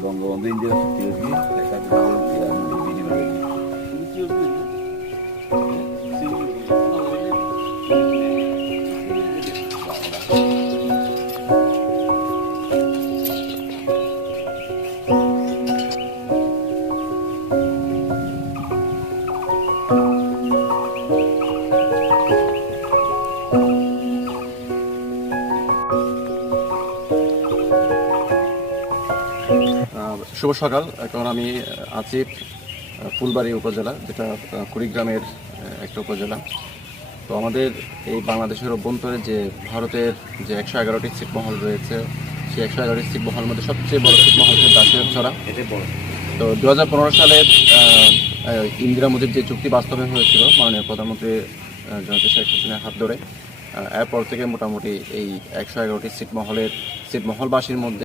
Bongo onda indira tutuyoruz ki. Tekrar tutuyoruz ki. Yani bir benim öyle. Şimdi শুভ সকাল। এখন আমি আছি ফুলবাড়ি উপজেলা যেটা কুড়িগ্রামের একটা উপজেলা। তো আমাদের এই বাংলাদেশের অভ্যন্তরে যে ভারতের যে একশো এগারোটি ছিটমহল রয়েছে সেই একশো এগারোটি ছিটমহলের মধ্যে সবচেয়ে বড় ছিটমহল হচ্ছে দাসিয়ার ছড়া। তো দু হাজার পনেরো সালে ইন্দিরা মোদীর যে চুক্তি বাস্তবায়ন হয়েছিল মাননীয় প্রধানমন্ত্রী জনতা শেখ হাসিনার হাত ধরে এরপর থেকে মোটামুটি এই একশো এগারোটি ছিটমহলের ছিটমহলবাসীর মধ্যে